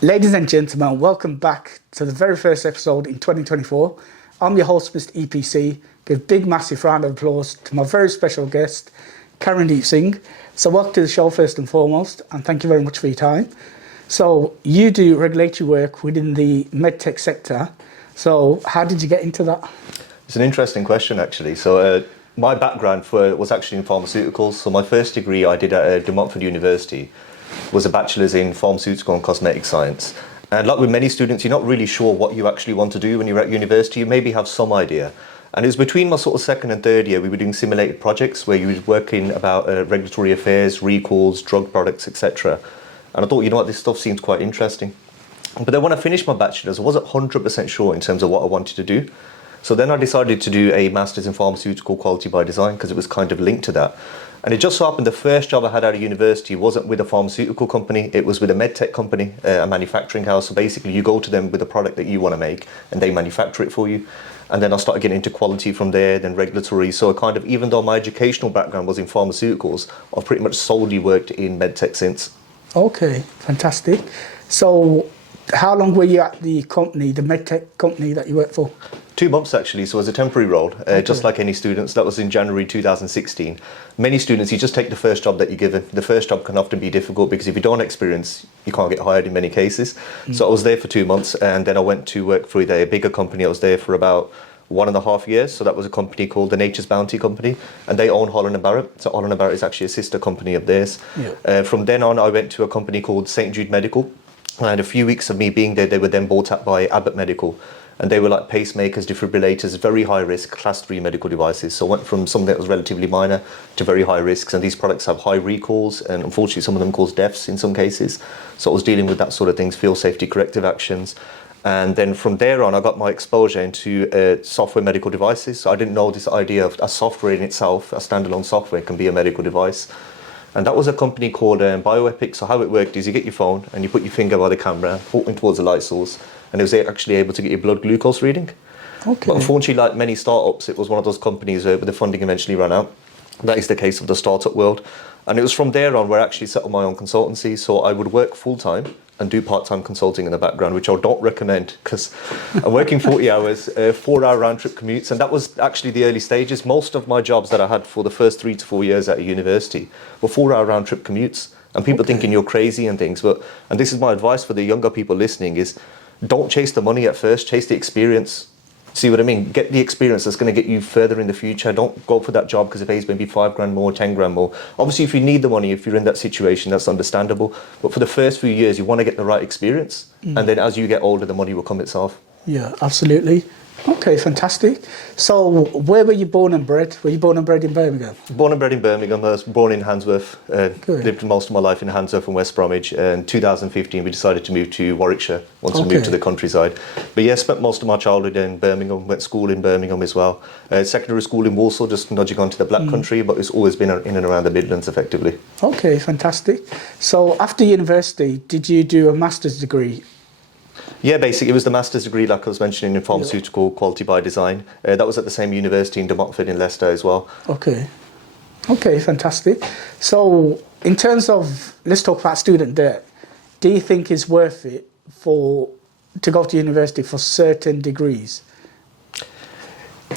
Ladies and gentlemen, welcome back to the very first episode in 2024. I'm your host, Mr. EPC. Give a big, massive round of applause to my very special guest, Karandeep Singh. So welcome to the show first and foremost, and thank you very much for your time. So you do regulatory work within the Medtech sector. So how did you get into that? It's an interesting question, actually. So my background was actually in pharmaceuticals. So my first degree I did at De Montfort University was a bachelor's in pharmaceutical and cosmetic science. And like with many students, you're not really sure what you actually want to do when you're at university. You maybe have some idea. And it was between my sort of second and third year, we were doing simulated projects where you would work in about regulatory affairs, recalls, drug products, etc. And I thought, you know what, this stuff seems quite interesting. But then when I finished my bachelor's, I wasn't 100% sure in terms of what I wanted to do. So then I decided to do a master's in pharmaceutical quality by design because it was kind of linked to that. And it just so happened the first job I had out of university wasn't with a pharmaceutical company, it was with a medtech company, a manufacturing house. So basically you go to them with a product that you want to make and they manufacture it for you. And then I started getting into quality from there, then regulatory. So I kind of, even though my educational background was in pharmaceuticals, I've pretty much solely worked in medtech since. Okay, fantastic. So how long were you at the company, the Medtech company that you worked for? 2 months actually, so as a temporary role, just like any students. That was in January 2016. Many students, you just take the first job that you're given. The first job can often be difficult because if you don't experience, you can't get hired in many cases. So I was there for 2 months and then I went to work for a bigger company. I was there for about 1.5 years. So that was a company called the Nature's Bounty Company, and they own Holland & Barrett. So Holland & Barrett is actually a sister company of theirs. Yeah. From then on, I went to a company called St. Jude Medical. And a few weeks of me being there, they were then bought up by Abbott Medical. And they were like pacemakers, defibrillators, very high risk, class 3 medical devices. So I went from something that was relatively minor to very high risks. And these products have high recalls, and unfortunately some of them cause deaths in some cases. So I was dealing with that sort of things, field safety corrective actions. And then from there on, I got my exposure into software medical devices. So I didn't know this idea of a software in itself, a standalone software can be a medical device. And that was a company called Bioepic. So how it worked is you get your phone and you put your finger by the camera, pointing towards the light source, and it was actually able to get your blood glucose reading. Okay. But unfortunately, like many startups, it was one of those companies where the funding eventually ran out. That is the case of the startup world. And it was from there on where I actually set up my own consultancy. So I would work full-time and do part-time consulting in the background, which I don't recommend because I'm working 40 hours, 4-hour round-trip commutes, and that was actually the early stages. Most of my jobs that I had for the first 3 to 4 years at a university were 4-hour round-trip commutes, and people thinking you're crazy and things. And this is my advice for the younger people listening is don't chase the money at first, chase the experience. See what I mean? Get the experience that's going to get you further in the future. Don't go for that job because it pays maybe 5 grand more, 10 grand more. Obviously, if you need the money, if you're in that situation, that's understandable. But for the first few years, you want to get the right experience. And then as you get older, the money will come itself. Yeah, absolutely. Okay, fantastic. So where were you born and bred? Were you born and bred in Birmingham? Born and bred in Birmingham. I was born in Handsworth. Lived most of my life in Handsworth and West Bromwich. In 2015, we decided to move to Warwickshire once we moved to the countryside. But yeah, spent most of my childhood in Birmingham. Went to school in Birmingham as well. Secondary school in Walsall, just nudging onto the Black Country, but it's always been in and around the Midlands effectively. Okay, fantastic. So after university, did you do a master's degree? Yeah, basically it was the master's degree, like I was mentioning, in pharmaceutical quality by design. That was at the same university in De Montfort in Leicester as well. Okay, fantastic. So in terms of, let's talk about student debt. Do you think it's worth it to go to university for certain degrees?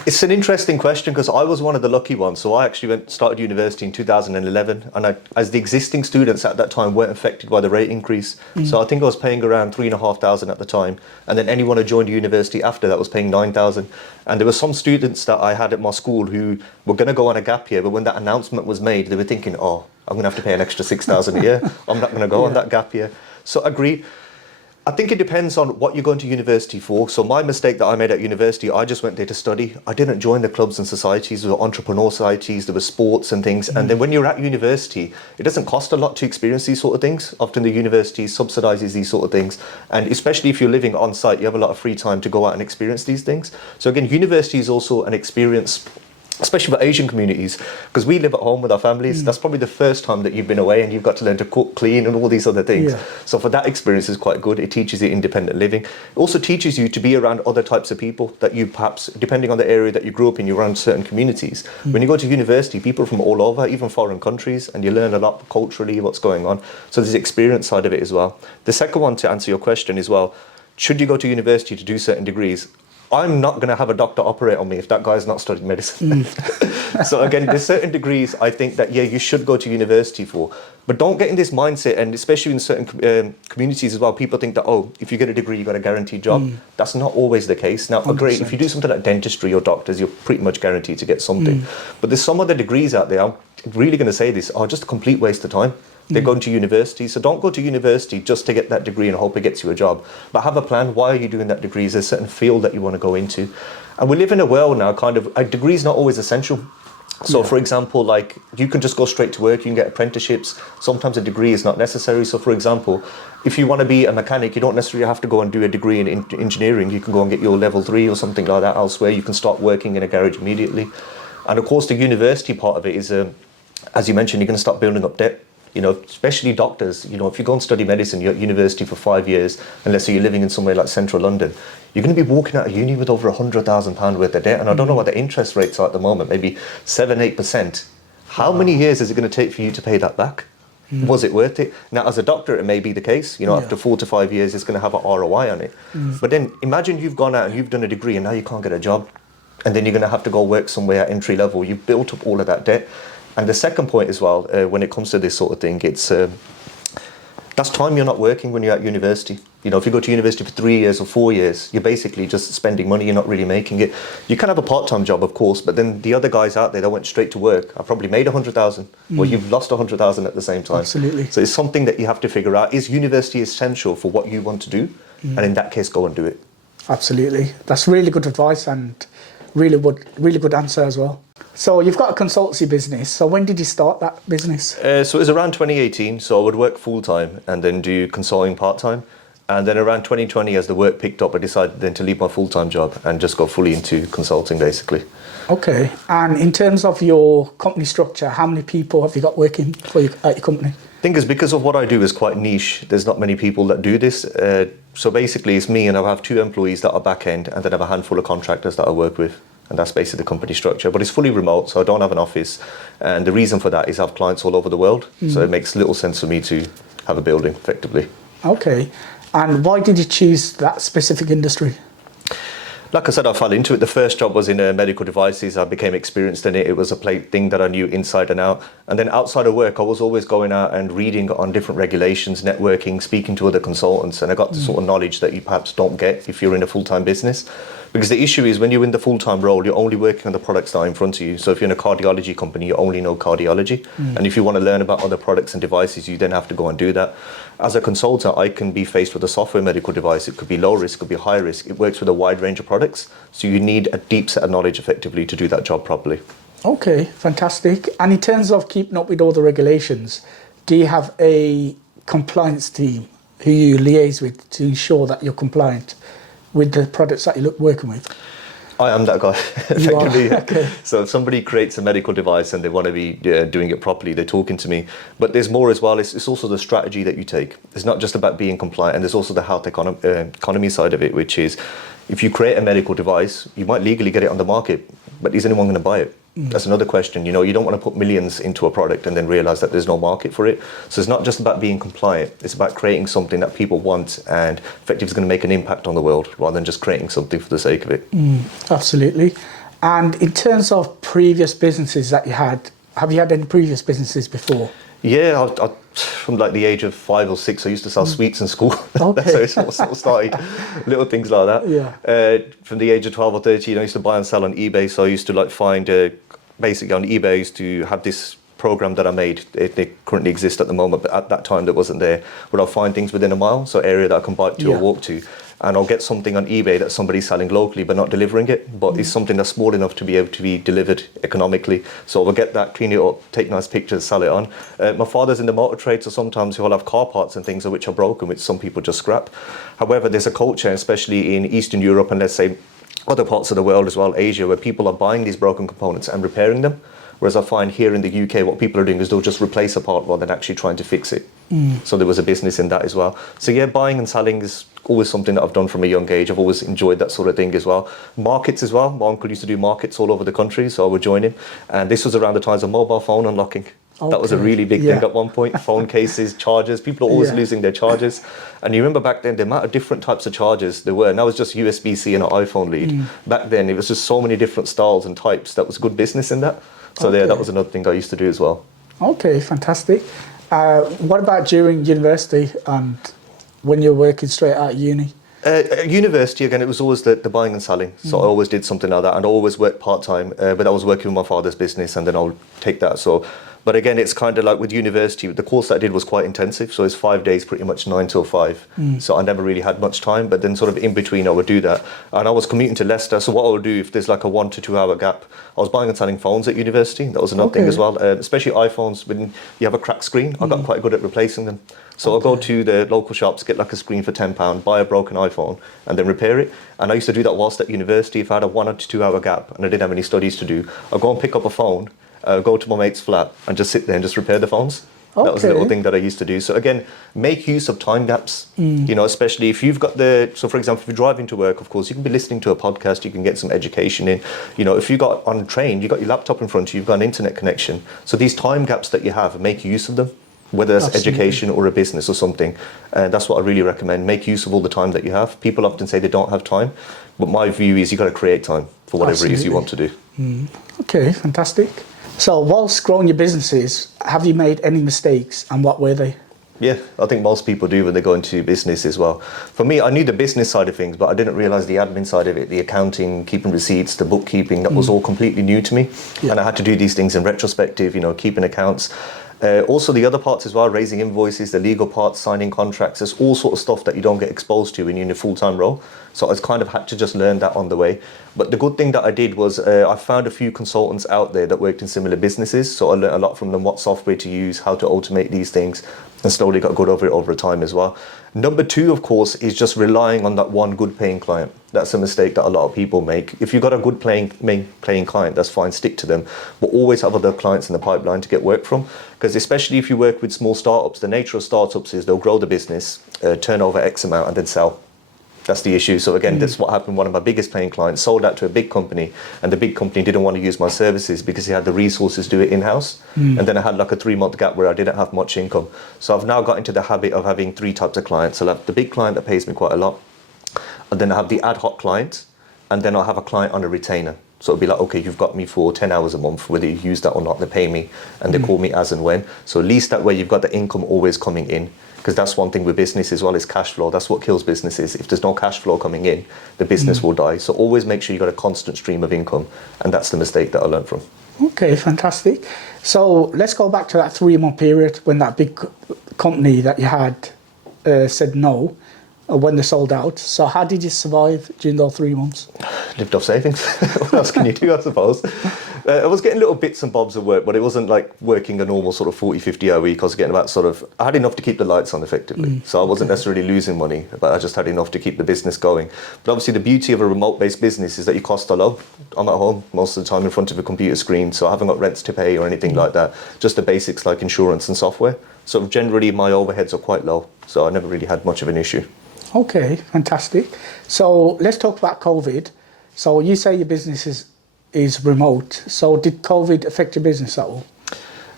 It's an interesting question because I was one of the lucky ones. So I actually started university in 2011, and as the existing students at that time weren't affected by the rate increase. So I think I was paying around 3,500 at the time, and then anyone who joined university after that was paying 9,000. And there were some students that I had at my school who were going to go on a gap year, but when that announcement was made, they were thinking, oh, I'm going to have to pay an extra 6,000 a year. I'm not going to go on that gap year. So I agree. I think it depends on what you're going to university for. So my mistake that I made at university, I just went there to study. I didn't join the clubs and societies. There were entrepreneur societies, there were sports and things. And then when you're at university, it doesn't cost a lot to experience these sort of things. Often the university subsidises these sort of things. And especially if you're living on site, you have a lot of free time to go out and experience these things. So again, university is also an experience especially for Asian communities, because we live at home with our families. That's probably the first time that you've been away and you've got to learn to cook, clean, and all these other things. Yeah. So for that experience is quite good. It teaches you independent living. It also teaches you to be around other types of people that you perhaps, depending on the area that you grew up in, you're around certain communities. When you go to university, people from all over, even foreign countries, and you learn a lot culturally what's going on. So there's the experience side of it as well. The second one, to answer your question as well, should you go to university to do certain degrees? I'm not going to have a doctor operate on me if that guy's not studied medicine. So again, there's certain degrees I think that, yeah, you should go to university for. But don't get in this mindset, and especially in certain communities as well, people think that, oh, if you get a degree, you got a guaranteed job. That's not always the case. Now, great, if you do something like dentistry or doctors, you're pretty much guaranteed to get something. But there's some other degrees out there, I'm really going to say this, are just a complete waste of time. They're going to university. So don't go to university just to get that degree and hope it gets you a job. But have a plan. Why are you doing that degree? Is there a certain field that you want to go into? And we live in a world now, kind of, a degree is not always essential. So for example, like, you can just go straight to work, you can get apprenticeships. Sometimes a degree is not necessary. So for example, if you want to be a mechanic, you don't necessarily have to go and do a degree in engineering. You can go and get your level 3 or something like that elsewhere. You can start working in a garage immediately. And of course, the university part of it is, as you mentioned, you're going to start building up debt. You know, especially doctors, you know, if you go and study medicine, you're at university for 5 years, and let's say you're living in somewhere like central London, you're going to be walking out of uni with over £100,000 worth of debt. And I don't know what the interest rates are at the moment, maybe 7-8%. How many years is it going to take for you to pay that back? Was it worth it? Now, as a doctor, it may be the case, you know, after 4 to 5 years, it's going to have an ROI on it. But then imagine you've gone out and you've done a degree and now you can't get a job. And then you're going to have to go work somewhere at entry level. You've built up all of that debt. And the second point as well, when it comes to this sort of thing, it's that's time you're not working when you're at university. You know, if you go to university for 3 years or 4 years, you're basically just spending money, you're not really making it. You can have a part-time job, of course, but then the other guys out there that went straight to work have probably made 100,000, or you've lost 100,000 at the same time. Absolutely. So it's something that you have to figure out. Is university essential for what you want to do? And in that case, go and do it. Absolutely. That's really good advice and really good answer as well. So you've got a consultancy business. So when did you start that business? So it was around 2018. So I would work full-time and then do consulting part-time. And then around 2020, as the work picked up, I decided then to leave my full-time job and just go fully into consulting, basically. Okay. And in terms of your company structure, how many people have you got working for you at your company? Thing is, because of what I do is quite niche, there's not many people that do this. So basically, it's me, and I have 2 employees that are back-end, and then I have a handful of contractors that I work with. And that's basically the company structure. But it's fully remote, so I don't have an office. And the reason for that is I have clients all over the world. So it makes little sense for me to have a building, effectively. Okay. And why did you choose that specific industry? Like I said, I fell into it. The first job was in medical devices. I became experienced in it. It was a thing that I knew inside and out. And then outside of work, I was always going out and reading on different regulations, networking, speaking to other consultants. And I got the sort of knowledge that you perhaps don't get if you're in a full-time business. Because the issue is when you're in the full-time role, you're only working on the products that are in front of you. So if you're in a cardiology company, you only know cardiology. And if you want to learn about other products and devices, you then have to go and do that. As a consultant, I can be faced with a software medical device. It could be low risk, it could be high risk. It works with a wide range of products. So you need a deep set of knowledge effectively to do that job properly. Okay, fantastic. And in terms of keeping up with all the regulations, do you have a compliance team who you liaise with to ensure that you're compliant with the products that you're working with? I am that guy, effectively. Okay. So if somebody creates a medical device and they want to be doing it properly, they're talking to me. But there's more as well. It's also the strategy that you take. It's not just about being compliant, and there's also the health economy side of it, which is if you create a medical device, you might legally get it on the market, but is anyone going to buy it? That's another question. You know, you don't want to put millions into a product and then realize that there's no market for it. So it's not just about being compliant. It's about creating something that people want and effectively is going to make an impact on the world rather than just creating something for the sake of it. Absolutely. And in terms of previous businesses that you had, have you had any previous businesses before? Yeah, I, from like the age of 5 or 6, I used to sell sweets in school. Okay. So it sort of started, little things like that. Yeah. From the age of 12 or 13, I used to buy and sell on eBay. So I used to like find, basically on eBay, I used to have this program that I made. They currently exist at the moment, but at that time that wasn't there. But I'll find things within a mile, so area that I can bike to or walk to. And I'll get something on eBay that somebody's selling locally but not delivering it, but it's something that's small enough to be able to be delivered economically. So I'll get that, clean it up, take nice pictures, sell it on. My father's in the motor trade, so sometimes he'll have car parts and things which are broken, which some people just scrap. However, there's a culture, especially in Eastern Europe and let's say other parts of the world as well, Asia, where people are buying these broken components and repairing them. Whereas I find here in the UK, what people are doing is they'll just replace a part rather than actually trying to fix it. So there was a business in that as well. So yeah, buying and selling is always something that I've done from a young age. I've always enjoyed that sort of thing as well. Markets as well. My uncle used to do markets all over the country, so I would join him. And this was around the times of mobile phone unlocking. That was a really big thing at one point. Phone cases, chargers. People are always losing their chargers. And you remember back then, the amount of different types of chargers there were. Now it's just USB-C and an iPhone lead. Back then, it was just so many different styles and types. That was good business in that. So yeah, that was another thing I used to do as well. Okay, fantastic. What about during university and when you're working straight out of uni? At university, again, it was always the buying and selling. So I always did something like that, and I always worked part-time, but I was working with my father's business, and then I'll take that. But again, it's kind of like with university, the course that I did was quite intensive. So it's 5 days, pretty much 9 till 5. So I never really had much time, but then sort of in between I would do that. And I was commuting to Leicester. So what I would do if there's like a 1 to 2 hour gap, I was buying and selling phones at university. That was another thing as well, especially iPhones. When you have a cracked screen, I got quite good at replacing them. So I'll go to the local shops, get like a screen for £10, buy a broken iPhone, and then repair it. And I used to do that whilst at university. If I had a 1 to 2 hour gap and I didn't have any studies to do, I'd go and pick up a phone, go to my mate's flat and just sit there and just repair the phones. That was a little thing that I used to do. So again, make use of time gaps, you know, especially if you've got so for example, if you're driving to work, of course, you can be listening to a podcast, you can get some education in. You know, if you got on a train, you got your laptop in front of you, you've got an internet connection. So these time gaps that you have, make use of them, whether that's education or a business or something. That's what I really recommend. Make use of all the time that you have. People often say they don't have time, but my view is you've got to create time for whatever it is you want to do. Okay, fantastic. So whilst growing your businesses, have you made any mistakes and what were they? Yeah, I think most people do when they go into business as well. For me, I knew the business side of things, but I didn't realise the admin side of it, the accounting, keeping receipts, the bookkeeping, that was all completely new to me. And I had to do these things in retrospective, you know, keeping accounts. Also the other parts as well, raising invoices, the legal parts, signing contracts, there's all sort of stuff that you don't get exposed to when you're in a full-time role. So I kind of had to just learn that on the way. But the good thing that I did was I found a few consultants out there that worked in similar businesses. So I learned a lot from them, what software to use, how to automate these things, and slowly got good over it over time as well. Number two, of course, is just relying on that one good paying client. That's a mistake that a lot of people make. If you've got a good paying client, that's fine, stick to them. But always have other clients in the pipeline to get work from. Because especially if you work with small startups, the nature of startups is they'll grow the business, turn over X amount and then sell. That's the issue. So again, that's what happened. One of my biggest paying clients sold out to a big company, and the big company didn't want to use my services because he had the resources to do it in-house. And then I had like a 3-month gap where I didn't have much income. So I've now got into the habit of having 3 types of clients. So I have the big client that pays me quite a lot, and then I have the ad hoc client, and then I'll have a client on a retainer. So it'll be like, okay, you've got me for 10 hours a month, whether you use that or not, they pay me, and they call me as and when. So at least that way you've got the income always coming in. Because that's one thing with business as well, is cash flow. That's what kills businesses. If there's no cash flow coming in, the business will die. So always make sure you've got a constant stream of income. And that's the mistake that I learned from. Okay, fantastic. So let's go back to that 3-month period when that big company that you had said no, when they sold out. So how did you survive during those 3 months? Lived off savings. What else can you do, I suppose? I was getting little bits and bobs of work, but it wasn't like working a normal sort of 40, 50 hour week. I was getting about I had enough to keep the lights on effectively. So I wasn't necessarily losing money, but I just had enough to keep the business going. But obviously the beauty of a remote based business is that your costs are low. I'm at home most of the time in front of a computer screen, so I haven't got rents to pay or anything like that. Just the basics like insurance and software. So generally my overheads are quite low. So I never really had much of an issue. Okay, fantastic. So let's talk about COVID. So you say your business is remote. So did COVID affect your business at all?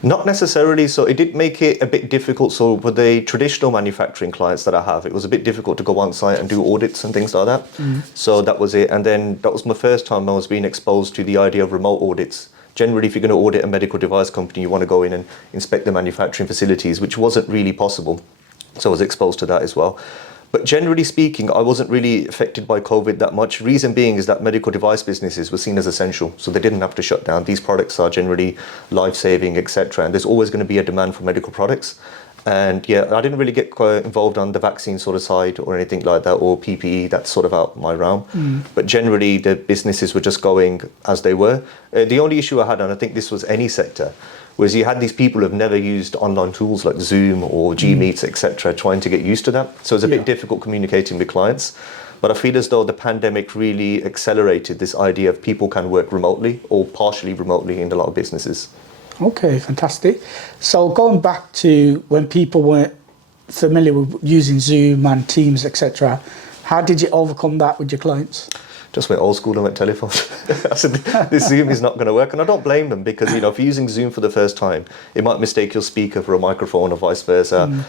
Not necessarily. So it did make it a bit difficult. So with the traditional manufacturing clients that I have, it was a bit difficult to go on site and do audits and things like that. So that was it. And then that was my first time I was being exposed to the idea of remote audits. Generally, if you're going to audit a medical device company, you want to go in and inspect the manufacturing facilities, which wasn't really possible. So I was exposed to that as well. But generally speaking, I wasn't really affected by COVID that much. Reason being is that medical device businesses were seen as essential, so they didn't have to shut down. These products are generally life-saving, etc. And there's always going to be a demand for medical products. And yeah, I didn't really get quite involved on the vaccine sort of side or anything like that, or PPE, that's sort of out my realm. But generally, the businesses were just going as they were. The only issue I had, and I think this was any sector, Whereas you had these people who have never used online tools like Zoom or Gmeet, etc., trying to get used to that. So it's a bit difficult communicating with clients. But I feel as though the pandemic really accelerated this idea of people can work remotely or partially remotely in a lot of businesses. Okay, fantastic. So going back to when people weren't familiar with using Zoom and Teams, etc., how did you overcome that with your clients? Just went old school and went telephone. I said, this Zoom is not going to work. And I don't blame them because, if you're using Zoom for the first time, it might mistake your speaker for a microphone or vice versa.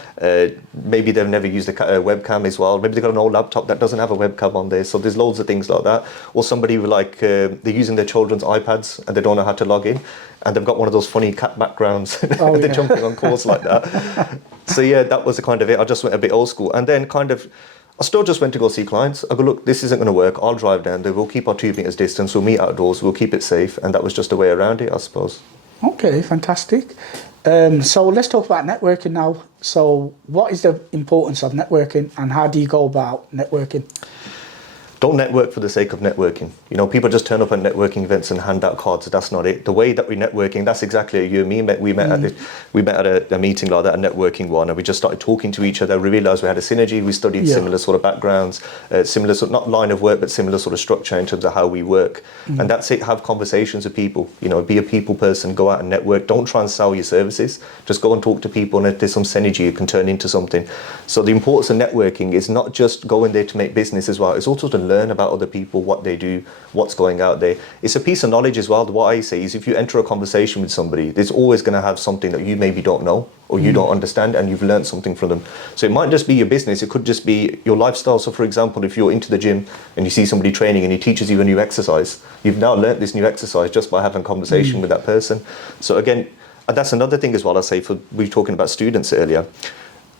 Maybe they've never used a webcam as well. Maybe they've got an old laptop that doesn't have a webcam on there. So there's loads of things like that. Or somebody who they're using their children's iPads and they don't know how to log in. And they've got one of those funny cat backgrounds. They're jumping on calls like that. So yeah, that was the kind of it. I just went a bit old school. And then I still just went to go see clients. I go, look, this isn't going to work. I'll drive down there. We'll keep our 2 meters distance. We'll meet outdoors. We'll keep it safe. And that was just a way around it, I suppose. Okay, fantastic. So let's talk about networking now. So what is the importance of networking and how do you go about networking? Don't network for the sake of networking. People just turn up at networking events and hand out cards. That's not it. The way that we're networking, that's exactly you and me met. We met at a meeting like that, a networking one, and we just started talking to each other. We realised we had a synergy. We studied similar sort of backgrounds, similar sort, not line of work, but similar sort of structure in terms of how we work. And that's it. Have conversations with people. Be a people person. Go out and network. Don't try and sell your services. Just go and talk to people, and if there's some synergy, it can turn into something. So the importance of networking is not just going there to make business as well. It's also to learn about other people, what they do, what's going out there. It's a piece of knowledge as well. What I say is if you enter a conversation with somebody, there's always going to have something that you maybe don't know or you don't understand, and you've learned something from them. So it might just be your business. It could just be your lifestyle. So for example, if you're into the gym and you see somebody training and he teaches you a new exercise, you've now learnt this new exercise just by having a conversation with that person. So again, that's another thing as well. I say, we were talking about students earlier.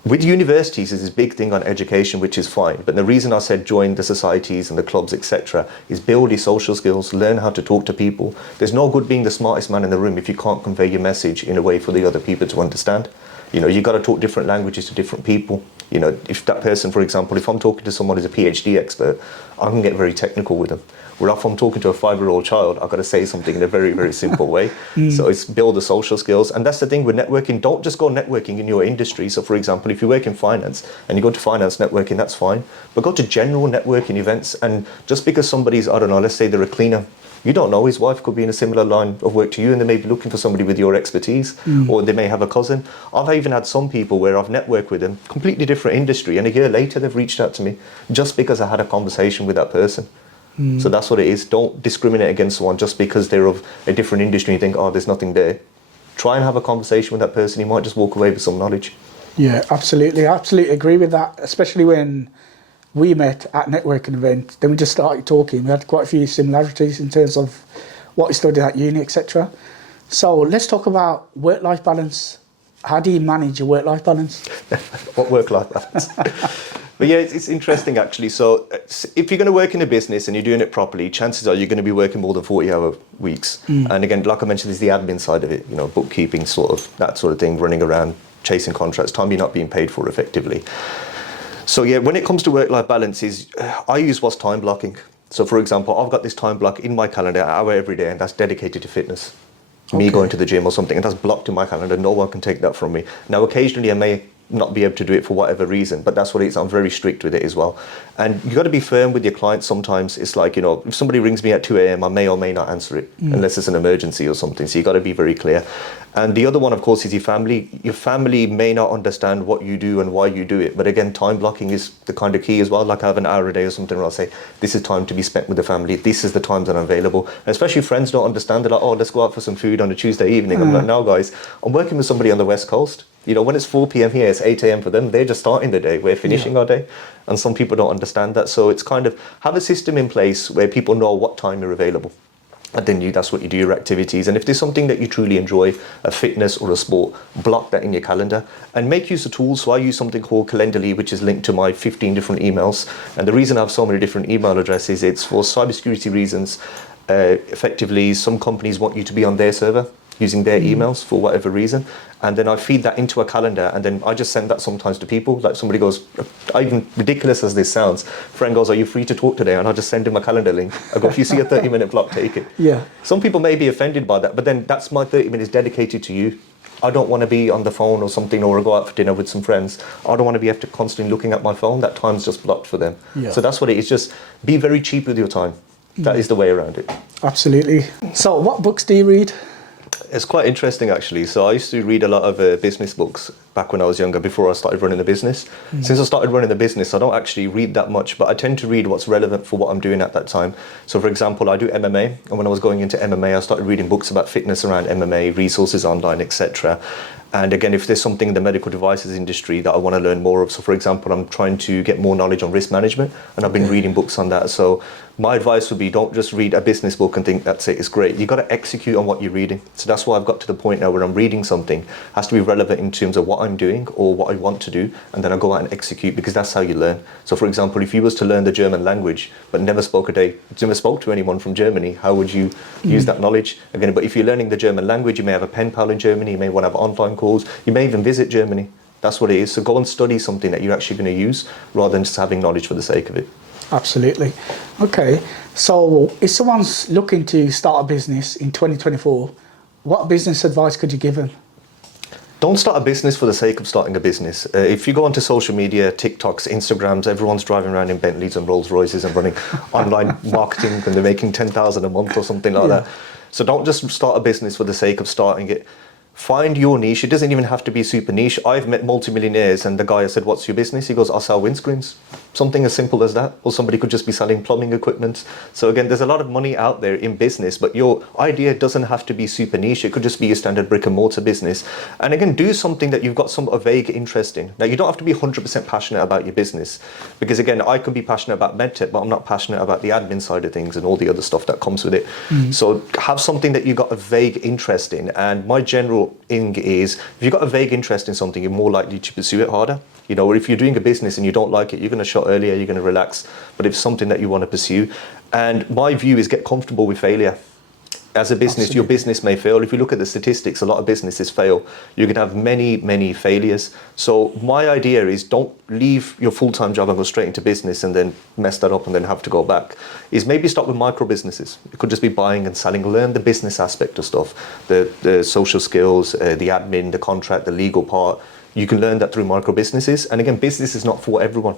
With universities, there's this big thing on education, which is fine. But the reason I said join the societies and the clubs, etc., is build your social skills, learn how to talk to people. There's no good being the smartest man in the room if you can't convey your message in a way for the other people to understand. You've got to talk different languages to different people. If that person, for example, if I'm talking to someone who's a PhD expert, I can get very technical with them. Where if I'm talking to a 5-year-old child, I've got to say something in a very, very simple way. So it's build the social skills. And that's the thing with networking. Don't just go networking in your industry. So for example, if you work in finance and you go to finance networking, that's fine. But go to general networking events. And just because somebody's, I don't know, let's say they're a cleaner, you don't know, his wife could be in a similar line of work to you and they may be looking for somebody with your expertise, or they may have a cousin. I've even had some people where I've networked with them, completely different industry, and a year later they've reached out to me just because I had a conversation with that person. So that's what it is. Don't discriminate against someone just because they're of a different industry and you think, oh, there's nothing there. Try and have a conversation with that person. You might just walk away with some knowledge. Yeah, absolutely. I absolutely agree with that, especially when we met at networking event. Then we just started talking. We had quite a few similarities in terms of what we studied at uni, etc. So let's talk about work-life balance. How do you manage your work-life balance? What work-life balance? But yeah, it's interesting actually. So if you're going to work in a business and you're doing it properly, chances are you're going to be working more than 40-hour weeks. And again, like I mentioned, there's the admin side of it, bookkeeping, that sort of thing, running around, chasing contracts, time you're not being paid for effectively. So yeah, when it comes to work-life balance, I use what's time blocking. So for example, I've got this time block in my calendar, an hour every day, and that's dedicated to fitness. Me going to the gym or something, and that's blocked in my calendar. No one can take that from me. Now, occasionally I may not be able to do it for whatever reason, but that's what it is. I'm very strict with it as well. And you got to be firm with your clients. Sometimes it's like, if somebody rings me at 2 a.m, I may or may not answer it unless it's an emergency or something. So you got to be very clear. And the other one, of course, is your family. Your family may not understand what you do and why you do it. But again, time blocking is the kind of key as well. Like I have an hour a day or something where I'll say, this is time to be spent with the family. This is the times that I'm available. And especially friends don't understand. They're like, oh, let's go out for some food on a Tuesday evening. I'm like, no, guys, I'm working with somebody on the West Coast. When it's 4 p.m. here, it's 8 a.m. for them. They're just starting the day. We're finishing our day. And some people don't understand that. So it's kind of have a system in place where people know what time you're available. And then that's what you do your activities. And if there's something that you truly enjoy, a fitness or a sport, block that in your calendar and make use of tools. So I use something called Calendly, which is linked to my 15 different emails. And the reason I have so many different email addresses, it's for cybersecurity reasons. Effectively, some companies want you to be on their server. using their emails for whatever reason. And then I feed that into a calendar, and then I just send that sometimes to people. Like somebody goes, even ridiculous as this sounds, friend goes, are you free to talk today? And I just send him a calendar link. I go, if you see a 30-minute block, take it. Yeah. Some people may be offended by that, but then that's my 30 minutes dedicated to you. I don't want to be on the phone or something, or go out for dinner with some friends. I don't want to be after constantly looking at my phone. That time's just blocked for them. Yeah. So that's what it is. Just be very cheap with your time. That is the way around it. Absolutely. So what books do you read? It's quite interesting, actually. So I used to read a lot of business books back when I was younger, before I started running the business. Since I started running the business, I don't actually read that much, but I tend to read what's relevant for what I'm doing at that time. So for example, I do MMA, and when I was going into MMA, I started reading books about fitness around MMA, resources online, etc. And again, if there's something in the medical devices industry that I want to learn more of, so for example, I'm trying to get more knowledge on risk management, and I've been reading books on that. So my advice would be, don't just read a business book and think that's it, it's great. You've got to execute on what you're reading. So that's why I've got to the point now where I'm reading something, it has to be relevant in terms of what I'm doing or what I want to do, and then I go out and execute, because that's how you learn. So for example, if you was to learn the German language, but never spoke to anyone from Germany, how would you use that knowledge? Again, but if you're learning the German language, you may have a pen pal in Germany, you may want to have online calls, you may even visit Germany. That's what it is. So go and study something that you're actually going to use, rather than just having knowledge for the sake of it. Absolutely. Okay. So if someone's looking to start a business in 2024, what business advice could you give them? Don't start a business for the sake of starting a business. If you go onto social media, TikToks, Instagrams, everyone's driving around in Bentleys and Rolls Royces and running online marketing, and they're making 10,000 a month or something like that. So don't just start a business for the sake of starting it. Find your niche. It doesn't even have to be super niche. I've met multimillionaires, and the guy I said, what's your business? He goes, I sell windscreens. Something as simple as that. Or somebody could just be selling plumbing equipment. So again, there's a lot of money out there in business, but your idea doesn't have to be super niche. It could just be your standard brick and mortar business. And again, do something that you've got some vague interest in. Now, you don't have to be 100% passionate about your business, because again, I can be passionate about Medtech, but I'm not passionate about the admin side of things and all the other stuff that comes with it. So have something that you've got a vague interest in. And my general thing is, if you've got a vague interest in something, you're more likely to pursue it harder. You know, or if you're doing a business and you don't like it, you're going to shut earlier, you're going to relax. But if it's something that you want to pursue, and my view is, get comfortable with failure. As a business, your business may fail. If you look at the statistics, a lot of businesses fail. You can have many, many failures. So my idea is, don't leave your full-time job and go straight into business and then mess that up and then have to go back. Is maybe start with micro businesses. It could just be buying and selling. Learn the business aspect of stuff, the social skills, the admin, the contract, the legal part. You can learn that through micro businesses. And again, business is not for everyone.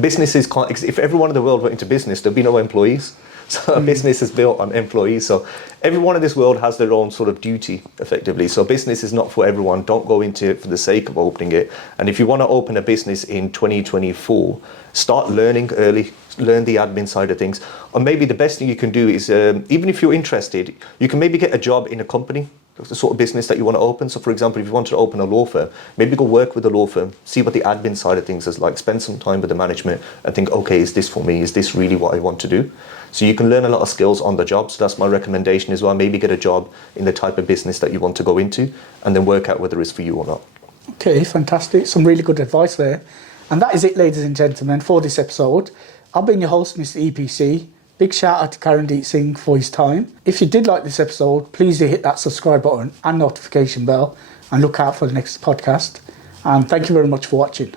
Businesses can't, if everyone in the world went into business, there'd be no employees. So a business is built on employees. So everyone in this world has their own sort of duty, effectively. So business is not for everyone. Don't go into it for the sake of opening it. And if you want to open a business in 2024, start learning early. Learn the admin side of things. Or maybe the best thing you can do is, even if you're interested, you can maybe get a job in a company, the sort of business that you want to open. So for example, if you want to open a law firm, maybe go work with a law firm, see what the admin side of things is like, spend some time with the management and think, okay, is this for me? Is this really what I want to do? So you can learn a lot of skills on the job. So that's my recommendation as well. Maybe get a job in the type of business that you want to go into, and then work out whether it's for you or not. Okay, fantastic. Some really good advice there. And that is it, ladies and gentlemen, for this episode. I've been your host, Mr. EPC. Big shout out to Karandeep Singh for his time. If you did like this episode, please do hit that subscribe button and notification bell, and look out for the next podcast. And thank you very much for watching.